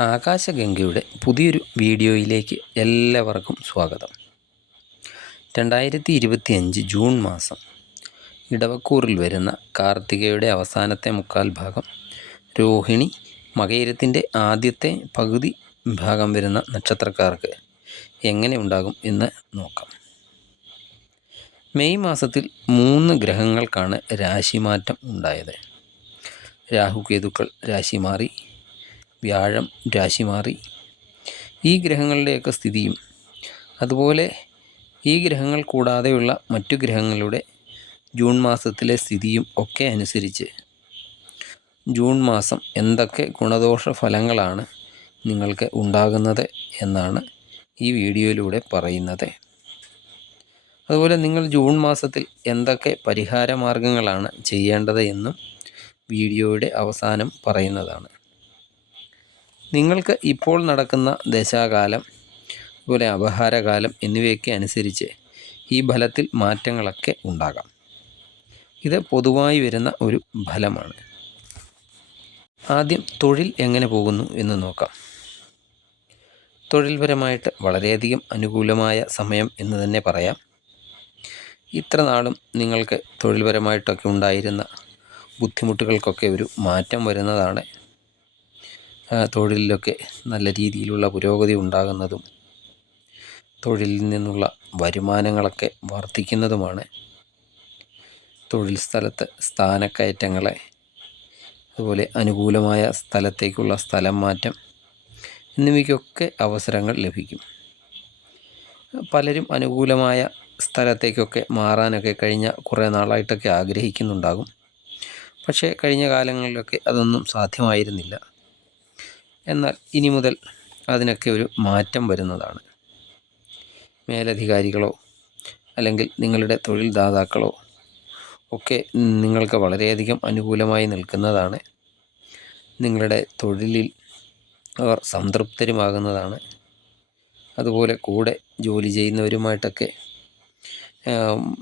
ആകാശഗംഗയുടെ പുതിയൊരു വീഡിയോയിലേക്ക് എല്ലാവർക്കും സ്വാഗതം. രണ്ടായിരത്തി ഇരുപത്തിയഞ്ച് ജൂൺ മാസം ഇടവക്കൂറിൽ വരുന്ന കാർത്തികയുടെ അവസാനത്തെ മുക്കാൽ ഭാഗം രോഹിണി മകയിരത്തിന്റെ ആദ്യത്തെ പകുതി ഭാഗം വരുന്ന നക്ഷത്രക്കാർക്ക് എങ്ങനെ ഉണ്ടാകും എന്ന് നോക്കാം. മെയ് മാസത്തിൽ മൂന്ന് ഗ്രഹങ്ങൾക്കാണ് രാശിമാറ്റം ഉണ്ടായത്. രാഹുകേതുക്കൾ രാശി മാറി വ്യാഴം രാശി മാറി. ഈ ഗ്രഹങ്ങളുടെയൊക്കെ സ്ഥിതിയും അതുപോലെ ഈ ഗ്രഹങ്ങൾ കൂടാതെയുള്ള മറ്റു ഗ്രഹങ്ങളുടെ ജൂൺ മാസത്തിലെ സ്ഥിതിയും ഒക്കെ അനുസരിച്ച് ജൂൺ മാസം എന്തൊക്കെ ഗുണദോഷ ഫലങ്ങളാണ് നിങ്ങൾക്ക് ഉണ്ടാകുന്നത് എന്നാണ് ഈ വീഡിയോയിലൂടെ പറയുന്നത്. അതുപോലെ നിങ്ങൾ ജൂൺ മാസത്തിൽ എന്തൊക്കെ പരിഹാര മാർഗങ്ങളാണ് ചെയ്യേണ്ടത് എന്നും വീഡിയോയുടെ അവസാനം പറയുന്നതാണ്. നിങ്ങൾക്ക് ഇപ്പോൾ നടക്കുന്ന ദശാകാലം അതുപോലെ അപഹാരകാലം എന്നിവയൊക്കെ അനുസരിച്ച് ഈ ഫലത്തിൽ മാറ്റങ്ങളൊക്കെ ഉണ്ടാകാം. ഇത് പൊതുവായി വരുന്ന ഒരു ഫലമാണ്. ആദ്യം തൊഴിൽ എങ്ങനെ പോകുന്നു എന്ന് നോക്കാം. തൊഴിൽപരമായിട്ട് വളരെയധികം അനുകൂലമായ സമയം എന്ന് തന്നെ പറയാം. ഇത്ര നാളും നിങ്ങൾക്ക് തൊഴിൽപരമായിട്ടൊക്കെ ഉണ്ടായിരുന്ന ബുദ്ധിമുട്ടുകൾക്കൊക്കെ ഒരു മാറ്റം വരുന്നതാണ് തൊഴിലിലൊക്കെ നല്ല രീതിയിലുള്ള പുരോഗതി ഉണ്ടാകുന്നതും തൊഴിലിൽ നിന്നുള്ള വരുമാനങ്ങളൊക്കെ വർദ്ധിക്കുന്നതുമാണ്. തൊഴിൽ സ്ഥലത്ത് സ്ഥാനക്കയറ്റങ്ങളെ അതുപോലെ അനുകൂലമായ സ്ഥലത്തേക്കുള്ള സ്ഥലം മാറ്റം എന്നിവയ്ക്കൊക്കെ അവസരങ്ങൾ ലഭിക്കും. പലരും അനുകൂലമായ സ്ഥലത്തേക്കൊക്കെ മാറാനൊക്കെ കഴിഞ്ഞ കുറേ നാളായിട്ടൊക്കെ ആഗ്രഹിക്കുന്നുണ്ടാകും. പക്ഷേ കഴിഞ്ഞ കാലങ്ങളിലൊക്കെ അതൊന്നും സാധ്യമായിരുന്നില്ല. എന്നാൽ ഇനി മുതൽ അതിനൊക്കെ ഒരു മാറ്റം വരുന്നതാണ്. മേലധികാരികളോ അല്ലെങ്കിൽ നിങ്ങളുടെ തൊഴിൽദാതാക്കളോ ഒക്കെ നിങ്ങൾക്ക് വളരെയധികം അനുകൂലമായി നിൽക്കുന്നതാണ്. നിങ്ങളുടെ തൊഴിലിൽ അവർ സംതൃപ്തരുമാകുന്നതാണ്. അതുപോലെ കൂടെ ജോലി ചെയ്യുന്നവരുമായിട്ടൊക്കെ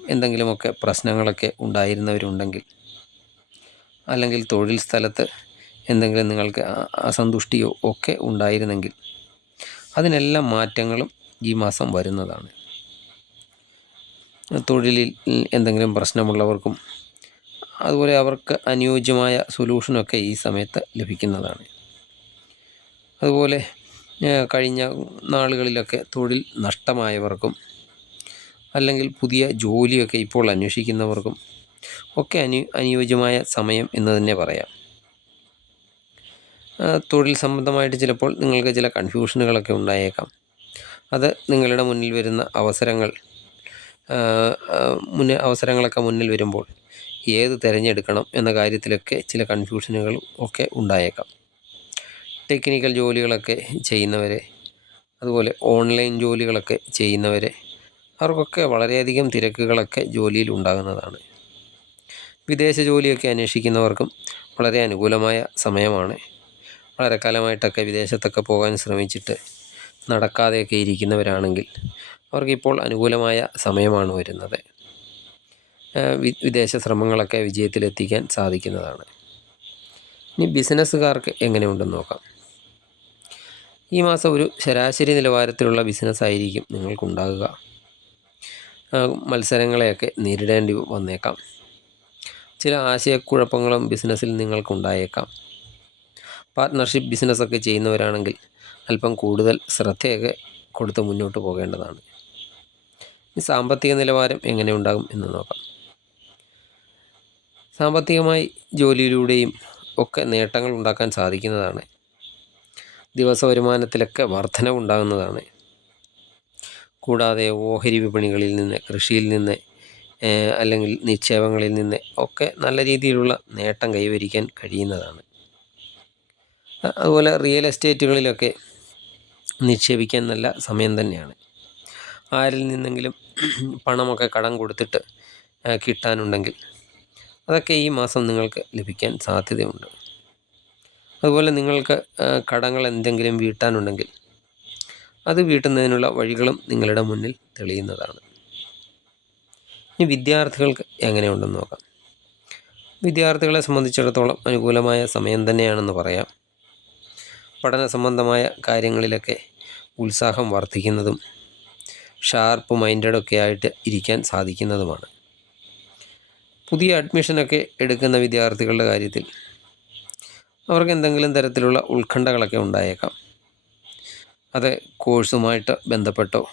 എന്തെങ്കിലുമൊക്കെ പ്രശ്നങ്ങളൊക്കെ ഉണ്ടായിരുന്നവരുണ്ടെങ്കിൽ അല്ലെങ്കിൽ തൊഴിൽ സ്ഥലത്ത് എന്തെങ്കിലും നിങ്ങൾക്ക് അസന്തുഷ്ടിയോ ഒക്കെ ഉണ്ടായിരുന്നെങ്കിൽ അതിനെല്ലാം മാറ്റങ്ങളും ഈ മാസം വരുന്നതാണ്. തൊഴിലിൽ എന്തെങ്കിലും പ്രശ്നമുള്ളവർക്കും അതുപോലെ അവർക്ക് അനുയോജ്യമായ സൊല്യൂഷനൊക്കെ ഈ സമയത്ത് ലഭിക്കുന്നതാണ്. അതുപോലെ കഴിഞ്ഞ നാളുകളിലൊക്കെ തൊഴിൽ നഷ്ടമായവർക്കും അല്ലെങ്കിൽ പുതിയ ജോലിയൊക്കെ ഇപ്പോൾ അന്വേഷിക്കുന്നവർക്കും ഒക്കെ അനു അനുയോജ്യമായ സമയം എന്ന് തന്നെ പറയാം. തൊഴിൽ സംബന്ധമായിട്ട് ചിലപ്പോൾ നിങ്ങൾക്ക് ചില കൺഫ്യൂഷനുകളൊക്കെ ഉണ്ടായേക്കാം. അത് നിങ്ങളുടെ മുന്നിൽ വരുന്ന അവസരങ്ങൾ മുന്നേ അവസരങ്ങളൊക്കെ മുന്നിൽ വരുമ്പോൾ ഏത് തിരഞ്ഞെടുക്കണം എന്ന കാര്യത്തിലൊക്കെ ചില കൺഫ്യൂഷനുകൾ ഒക്കെ ഉണ്ടായേക്കാം. ടെക്നിക്കൽ ജോലികളൊക്കെ ചെയ്യുന്നവരെ അതുപോലെ ഓൺലൈൻ ജോലികളൊക്കെ ചെയ്യുന്നവരെ അവർക്കൊക്കെ വളരെയധികം തിരക്കുകളൊക്കെ ജോലിയിൽ ഉണ്ടാകുന്നതാണ്. വിദേശ ജോലിയൊക്കെ അന്വേഷിക്കുന്നവർക്കും വളരെ അനുകൂലമായ സമയമാണ്. വളരെ കാലമായിട്ടൊക്കെ വിദേശത്തൊക്കെ പോകാൻ ശ്രമിച്ചിട്ട് നടക്കാതെയൊക്കെ ഇരിക്കുന്നവരാണെങ്കിൽ അവർക്കിപ്പോൾ അനുകൂലമായ സമയമാണ് വരുന്നത്. വിദേശ ശ്രമങ്ങളൊക്കെ വിജയത്തിലെത്തിക്കാൻ സാധിക്കുന്നതാണ്. ഇനി ബിസിനസ്സുകാർക്ക് എങ്ങനെയുണ്ടെന്ന് നോക്കാം. ഈ മാസം ഒരു ശരാശരി നിലവാരത്തിലുള്ള ബിസിനസ് ആയിരിക്കും നിങ്ങൾക്കുണ്ടാകുക മത്സരങ്ങളെയൊക്കെ നേരിടേണ്ടി വന്നേക്കാം. ചില ആശയക്കുഴപ്പങ്ങളും ബിസിനസ്സിൽ നിങ്ങൾക്കുണ്ടായേക്കാം. പാർട്ട്ണർഷിപ്പ് ബിസിനസ്സൊക്കെ ചെയ്യുന്നവരാണെങ്കിൽ അല്പം കൂടുതൽ ശ്രദ്ധയൊക്കെ കൊടുത്ത് മുന്നോട്ട് പോകേണ്ടതാണ്. ഈ സാമ്പത്തിക നിലവാരം എങ്ങനെ ഉണ്ടാകും എന്ന് നോക്കാം. സാമ്പത്തികമായി ജോലിയിലൂടെയും ഒക്കെ നേട്ടങ്ങൾ ഉണ്ടാക്കാൻ സാധിക്കുന്നതാണ്. ദിവസ വരുമാനത്തിലൊക്കെ വർധനവുണ്ടാകുന്നതാണ് കൂടാതെ ഓഹരി വിപണികളിൽ നിന്ന് കൃഷിയിൽ നിന്ന് അല്ലെങ്കിൽ നിക്ഷേപങ്ങളിൽ നിന്ന് ഒക്കെ നല്ല രീതിയിലുള്ള നേട്ടം കൈവരിക്കാൻ കഴിയുന്നതാണ്. അതുപോലെ റിയൽ എസ്റ്റേറ്റുകളിലൊക്കെ നിക്ഷേപിക്കാൻ നല്ല സമയം തന്നെയാണ്. ആരിൽ നിന്നെങ്കിലും പണമൊക്കെ കടം കൊടുത്തിട്ട് കിട്ടാനുണ്ടെങ്കിൽ അതൊക്കെ ഈ മാസം നിങ്ങൾക്ക് ലഭിക്കാൻ സാധ്യതയുണ്ട്. അതുപോലെ നിങ്ങൾക്ക് കടങ്ങൾ എന്തെങ്കിലും വീട്ടാനുണ്ടെങ്കിൽ അത് വീട്ടുന്നതിനുള്ള വഴികളും നിങ്ങളുടെ മുന്നിൽ തെളിയുന്നതാണ്. ഇനി വിദ്യാർത്ഥികൾക്ക് എങ്ങനെയുണ്ടെന്ന് നോക്കാം. വിദ്യാർത്ഥികളെ സംബന്ധിച്ചിടത്തോളം അനുകൂലമായ സമയം തന്നെയാണെന്ന് പറയാം. പഠന സംബന്ധമായ കാര്യങ്ങളിലൊക്കെ ഉത്സാഹം വർദ്ധിക്കുന്നതും ഷാർപ്പ് മൈൻഡഡൊക്കെ ആയിട്ട് ഇരിക്കാൻ സാധിക്കുന്നതുമാണ്. പുതിയ അഡ്മിഷനൊക്കെ എടുക്കുന്ന വിദ്യാർത്ഥികളുടെ കാര്യത്തിൽ അവർക്ക് എന്തെങ്കിലും തരത്തിലുള്ള ഉത്കണ്ഠകളൊക്കെ ഉണ്ടായേക്കാം. അത് കോഴ്സുമായിട്ട് ബന്ധപ്പെട്ടോ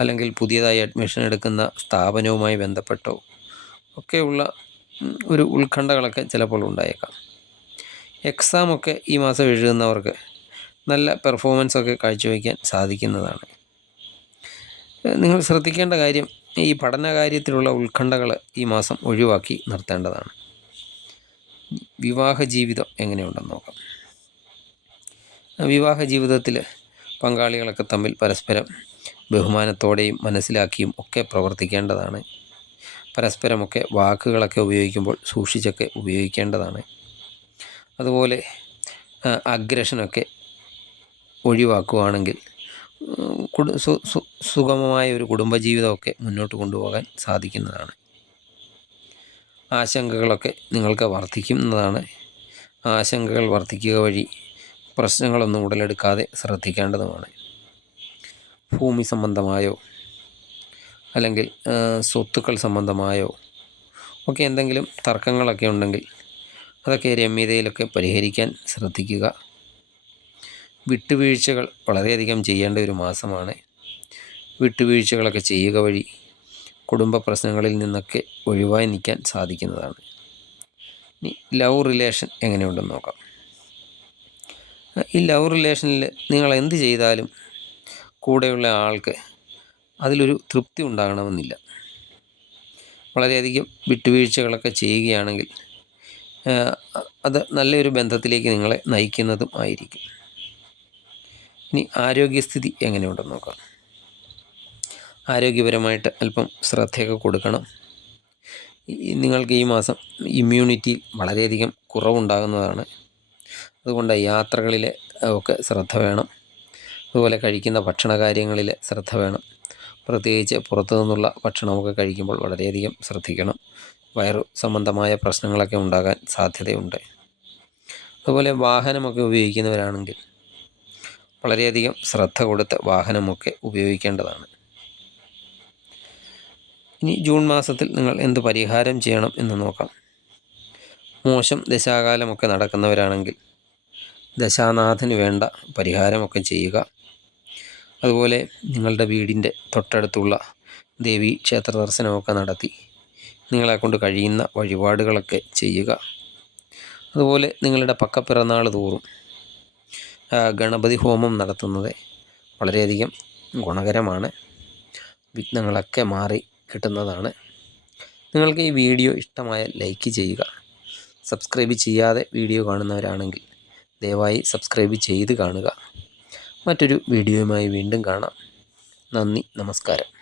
അല്ലെങ്കിൽ പുതിയതായി അഡ്മിഷൻ എടുക്കുന്ന സ്ഥാപനവുമായി ബന്ധപ്പെട്ടോ ഒക്കെയുള്ള ഒരു ഉത്കണ്ഠകളൊക്കെ ചിലപ്പോൾ ഉണ്ടായേക്കാം. എക്സാമൊക്കെ ഈ മാസം എഴുതുന്നവർക്ക് നല്ല പെർഫോമൻസ് ഒക്കെ കാഴ്ചവെക്കാൻ സാധിക്കുന്നതാണ്. നിങ്ങൾ ശ്രദ്ധിക്കേണ്ട കാര്യം ഈ പഠന കാര്യത്തിലുള്ള ഉത്കണ്ഠകൾ ഈ മാസം ഒഴിവാക്കി നിർത്തേണ്ടതാണ്. വിവാഹ ജീവിതം എങ്ങനെയുണ്ടെന്ന് നോക്കാം. വിവാഹ ജീവിതത്തിൽ പങ്കാളികളൊക്കെ തമ്മിൽ പരസ്പരം ബഹുമാനത്തോടെയും മനസ്സിലാക്കിയും ഒക്കെ പ്രവർത്തിക്കേണ്ടതാണ്. പരസ്പരമൊക്കെ വാക്കുകളൊക്കെ ഉപയോഗിക്കുമ്പോൾ സൂക്ഷിച്ചൊക്കെ ഉപയോഗിക്കേണ്ടതാണ്. അതുപോലെ അഗ്രഷനൊക്കെ ഒഴിവാക്കുകയാണെങ്കിൽ സുഗമമായ ഒരു കുടുംബജീവിതമൊക്കെ മുന്നോട്ട് കൊണ്ടുപോകാൻ സാധിക്കുന്നതാണ്. ആശങ്കകളൊക്കെ നിങ്ങൾക്ക് വർദ്ധിക്കുന്നതാണ്. ആശങ്കകൾ വർദ്ധിക്കുക വഴി പ്രശ്നങ്ങളൊന്നും ഉടലെടുക്കാതെ ശ്രദ്ധിക്കേണ്ടതുമാണ്. ഭൂമി സംബന്ധമായോ അല്ലെങ്കിൽ സ്വത്തുക്കൾ സംബന്ധമായോ ഒക്കെ എന്തെങ്കിലും തർക്കങ്ങളൊക്കെ ഉണ്ടെങ്കിൽ അതൊക്കെ രമ്യതയിലൊക്കെ പരിഹരിക്കാൻ ശ്രദ്ധിക്കുക. വിട്ടുവീഴ്ചകൾ വളരെയധികം ചെയ്യേണ്ട ഒരു മാസമാണ്. വിട്ടുവീഴ്ചകളൊക്കെ ചെയ്യുക വഴി കുടുംബ പ്രശ്നങ്ങളിൽ നിന്നൊക്കെ ഒഴിവായി നിൽക്കാൻ സാധിക്കുന്നതാണ്. ഇനി ലവ് റിലേഷൻ എങ്ങനെയുണ്ടെന്ന് നോക്കാം. ഈ ലവ് റിലേഷനിൽ നിങ്ങൾ എന്ത് ചെയ്താലും കൂടെയുള്ള ആൾക്ക് അതിലൊരു തൃപ്തി ഉണ്ടാകണമെന്നില്ല. വളരെയധികം വിട്ടുവീഴ്ചകളൊക്കെ ചെയ്യുകയാണെങ്കിൽ അത് നല്ലൊരു ബന്ധത്തിലേക്ക് നിങ്ങളെ നയിക്കുന്നതും ആയിരിക്കും. ഇനി ആരോഗ്യസ്ഥിതി എങ്ങനെയുണ്ടെന്ന് നോക്കാം. ആരോഗ്യപരമായിട്ട് അല്പം ശ്രദ്ധയൊക്കെ കൊടുക്കണം. നിങ്ങൾക്ക് ഈ മാസം ഇമ്മ്യൂണിറ്റി വളരെയധികം കുറവുണ്ടാകുന്നതാണ്. അതുകൊണ്ട് യാത്രകളിലെ ഒക്കെ ശ്രദ്ധ വേണം. അതുപോലെ കഴിക്കുന്ന ഭക്ഷണ കാര്യങ്ങളിൽ ശ്രദ്ധ വേണം. പ്രത്യേകിച്ച് പുറത്തു നിന്നുള്ള ഭക്ഷണമൊക്കെ കഴിക്കുമ്പോൾ വളരെയധികം ശ്രദ്ധിക്കണം. വയറു സംബന്ധമായ പ്രശ്നങ്ങളൊക്കെ ഉണ്ടാകാൻ സാധ്യതയുണ്ട്. അതുപോലെ വാഹനമൊക്കെ ഉപയോഗിക്കുന്നവരാണെങ്കിൽ വളരെയധികം ശ്രദ്ധ കൊടുത്ത് വാഹനമൊക്കെ ഉപയോഗിക്കേണ്ടതാണ്. ഇനി ജൂൺ മാസത്തിൽ നിങ്ങൾ എന്ത് പരിഹാരം ചെയ്യണം എന്ന് നോക്കാം. മോശം ദശാകാലമൊക്കെ നടക്കുന്നവരാണെങ്കിൽ ദശാനാഥന് വേണ്ട പരിഹാരമൊക്കെ ചെയ്യുക. അതുപോലെ നിങ്ങളുടെ വീടിന്റെ തൊട്ടടുത്തുള്ള ദേവി ക്ഷേത്ര ദർശനമൊക്കെ നടത്തി നിങ്ങളെ കൊണ്ട് കഴിയുന്ന വഴിപാടുകളൊക്കെ ചെയ്യുക. അതുപോലെ നിങ്ങളുടെ പക്കപ്പിറന്നാൾ തോറും ഗണപതി ഹോമം നടത്തുന്നത് വളരെയധികം ഗുണകരമാണ്. വിഘ്നങ്ങളൊക്കെ മാറി കിട്ടുന്നതാണ്. നിങ്ങൾക്ക് ഈ വീഡിയോ ഇഷ്ടമായ ലൈക്ക് ചെയ്യുക. സബ്സ്ക്രൈബ് ചെയ്യാതെ വീഡിയോ കാണുന്നവരാണെങ്കിൽ ദയവായി സബ്സ്ക്രൈബ് ചെയ്ത് കാണുക. മറ്റൊരു വീഡിയോയുമായി വീണ്ടും കാണാം. നന്ദി നമസ്കാരം.